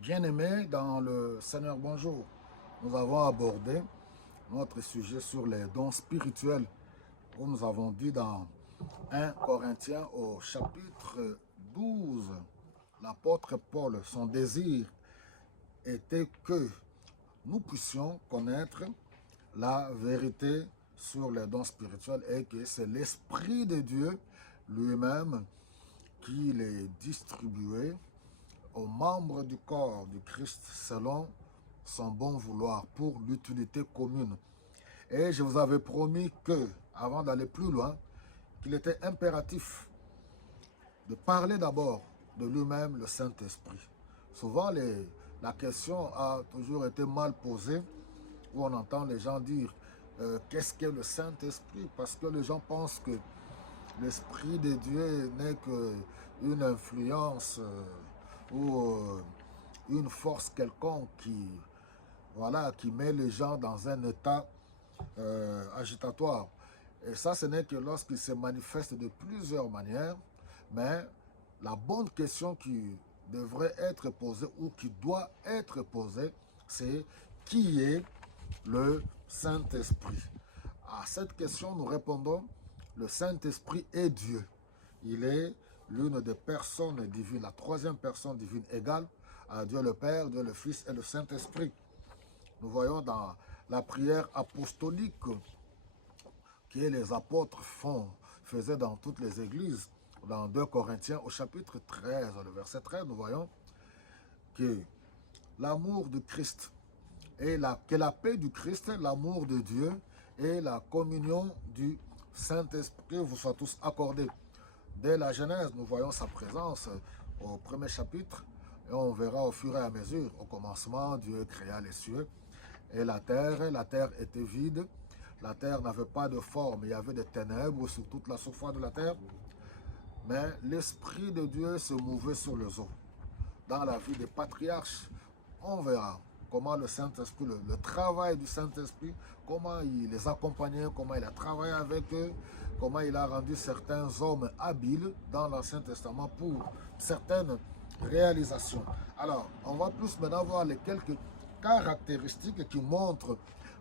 Bien-aimés dans le Seigneur, bonjour. Nous avons abordé notre sujet sur les dons spirituels, où nous avons dit dans 1 Corinthiens au chapitre 12, l'apôtre Paul, son désir était que nous puissions connaître la vérité sur les dons spirituels et que c'est l'Esprit de Dieu lui-même qui les distribuait aux membres du corps du Christ selon son bon vouloir pour l'utilité commune. Et je vous avais promis que, avant d'aller plus loin, qu'il était impératif de parler d'abord de lui-même, le Saint-Esprit. Souvent, la question a toujours été mal posée, où on entend les gens dire qu'est-ce qu'est le Saint-Esprit? Parce que les gens pensent que l'Esprit de Dieu n'est qu'une influence ou une force quelconque qui met les gens dans un état agitatoire. Et ça, ce n'est que lorsqu'il se manifeste de plusieurs manières, mais la bonne question qui devrait être posée ou qui doit être posée, c'est qui est le Saint-Esprit? À cette question, nous répondons, le Saint-Esprit est Dieu. Il est l'une des personnes divines, la troisième personne divine égale à Dieu le Père, Dieu le Fils et le Saint-Esprit. Nous voyons dans la prière apostolique que les apôtres faisaient dans toutes les églises, dans 2 Corinthiens au chapitre 13, le verset 13, nous voyons que l'amour de Christ que la paix du Christ, l'amour de Dieu et la communion du Saint-Esprit vous soient tous accordés. Dès la Genèse, nous voyons sa présence au premier chapitre et on verra au fur et à mesure. Au commencement, Dieu créa les cieux et la terre était vide. La terre n'avait pas de forme, il y avait des ténèbres sur toute la surface de la terre. Mais l'Esprit de Dieu se mouvait sur les eaux. Dans la vie des patriarches, on verra comment le Saint-Esprit, le travail du Saint-Esprit, comment il les accompagnait, comment il a travaillé avec eux, comment il a rendu certains hommes habiles dans l'Ancien Testament pour certaines réalisations. Alors, on va plus maintenant voir les quelques caractéristiques qui montrent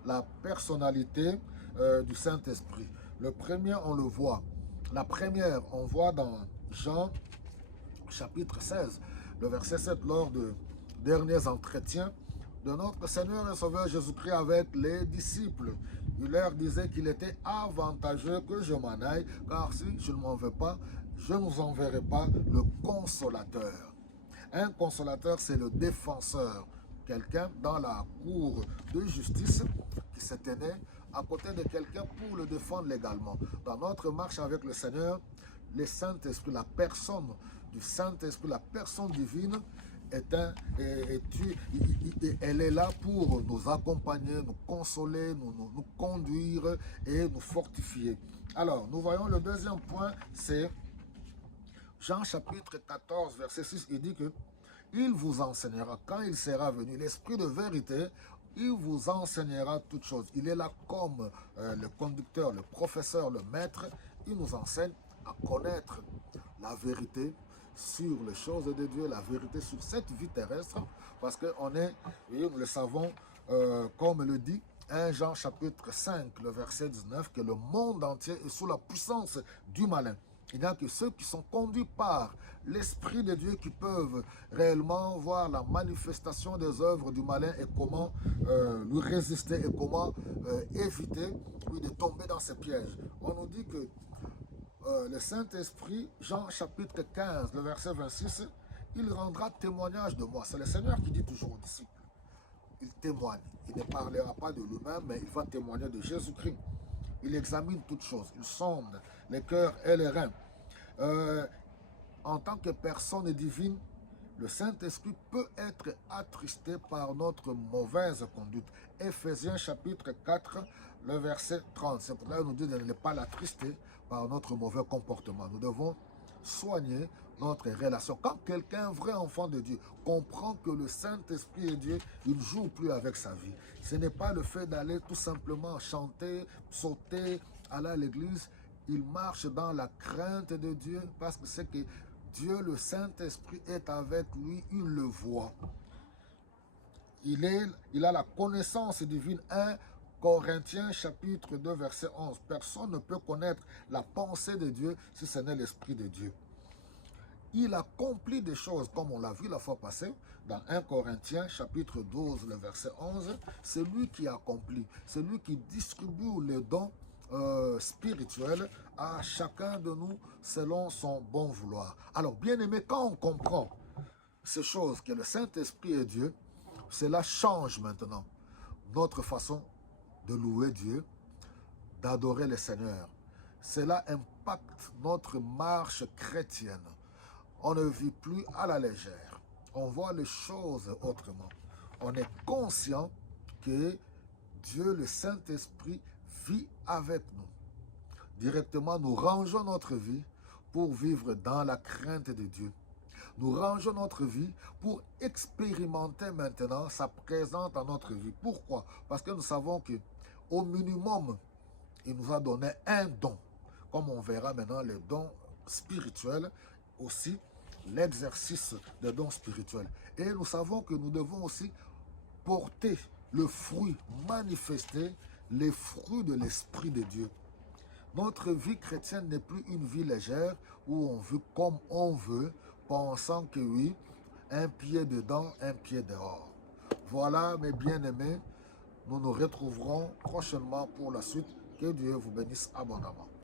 la personnalité du Saint-Esprit. Le premier, on le voit. La première, on voit dans Jean chapitre 16, le verset 7, lors de derniers entretiens de notre Seigneur et Sauveur Jésus-Christ avec les disciples. Il leur disait qu'il était avantageux que je m'en aille, car si je ne m'en vais pas, je ne vous enverrai pas le consolateur. Un consolateur, c'est le défenseur, quelqu'un dans la cour de justice qui se tenait à côté de quelqu'un pour le défendre légalement. Dans notre marche avec le Seigneur, le Saint-Esprit, la personne du Saint-Esprit, la personne divine, elle est là pour nous accompagner, nous consoler, nous conduire et nous fortifier. Alors, nous voyons le deuxième point, c'est Jean chapitre 14, verset 6, il dit que il vous enseignera, quand il sera venu, l'Esprit de vérité, il vous enseignera toutes choses. Il est là comme le conducteur, le professeur, le maître. Il nous enseigne à connaître la vérité sur les choses de Dieu, la vérité sur cette vie terrestre, parce qu'on est, et nous le savons, comme le dit 1 Jean chapitre 5, le verset 19, que le monde entier est sous la puissance du malin. Il n'y a que ceux qui sont conduits par l'Esprit de Dieu qui peuvent réellement voir la manifestation des œuvres du malin et comment lui résister et comment éviter lui, de tomber dans ses pièges. On nous dit que le Saint-Esprit, Jean chapitre 15, le verset 26, il rendra témoignage de moi. C'est le Seigneur qui dit toujours aux disciples. Il témoigne. Il ne parlera pas de lui-même, mais il va témoigner de Jésus-Christ. Il examine toutes choses. Il sonde les cœurs et les reins. En tant que personne divine, le Saint-Esprit peut être attristé par notre mauvaise conduite. Éphésiens chapitre 4, le verset 30. C'est pour cela qu'il nous dit de ne pas l'attrister par notre mauvais comportement. Nous devons soigner notre relation. Quand quelqu'un, vrai enfant de Dieu, comprend que le Saint-Esprit est Dieu, il ne joue plus avec sa vie. Ce n'est pas le fait d'aller tout simplement chanter, sauter, aller à l'église. Il marche dans la crainte de Dieu parce que c'est que Dieu, le Saint-Esprit, est avec lui, il le voit. il a la connaissance divine. 1 Corinthiens chapitre 2 verset 11. Personne ne peut connaître la pensée de Dieu si ce n'est l'Esprit de Dieu. Il accomplit des choses, comme on l'a vu la fois passée, dans 1 Corinthiens chapitre 12, le verset 11. C'est lui qui accomplit, c'est lui qui distribue les dons spirituels à chacun de nous selon son bon vouloir. Alors, bien aimé, quand on comprend ces choses, que le Saint-Esprit est Dieu, cela change maintenant notre façon de louer Dieu, d'adorer le Seigneur. Cela impacte notre marche chrétienne. On ne vit plus à la légère. On voit les choses autrement. On est conscient que Dieu, le Saint-Esprit, vit avec nous. Directement, nous rangeons notre vie pour vivre dans la crainte de Dieu. Nous rangeons notre vie pour expérimenter maintenant sa présence dans notre vie. Pourquoi? Parce que nous savons qu'au minimum, il nous a donné un don. Comme on verra maintenant les dons spirituels, aussi l'exercice des dons spirituels. Et nous savons que nous devons aussi porter le fruit, manifester les fruits de l'Esprit de Dieu. Notre vie chrétienne n'est plus une vie légère où on vit comme on veut, pensant que oui, un pied dedans, un pied dehors. Voilà, mes bien-aimés, nous nous retrouverons prochainement pour la suite. Que Dieu vous bénisse abondamment.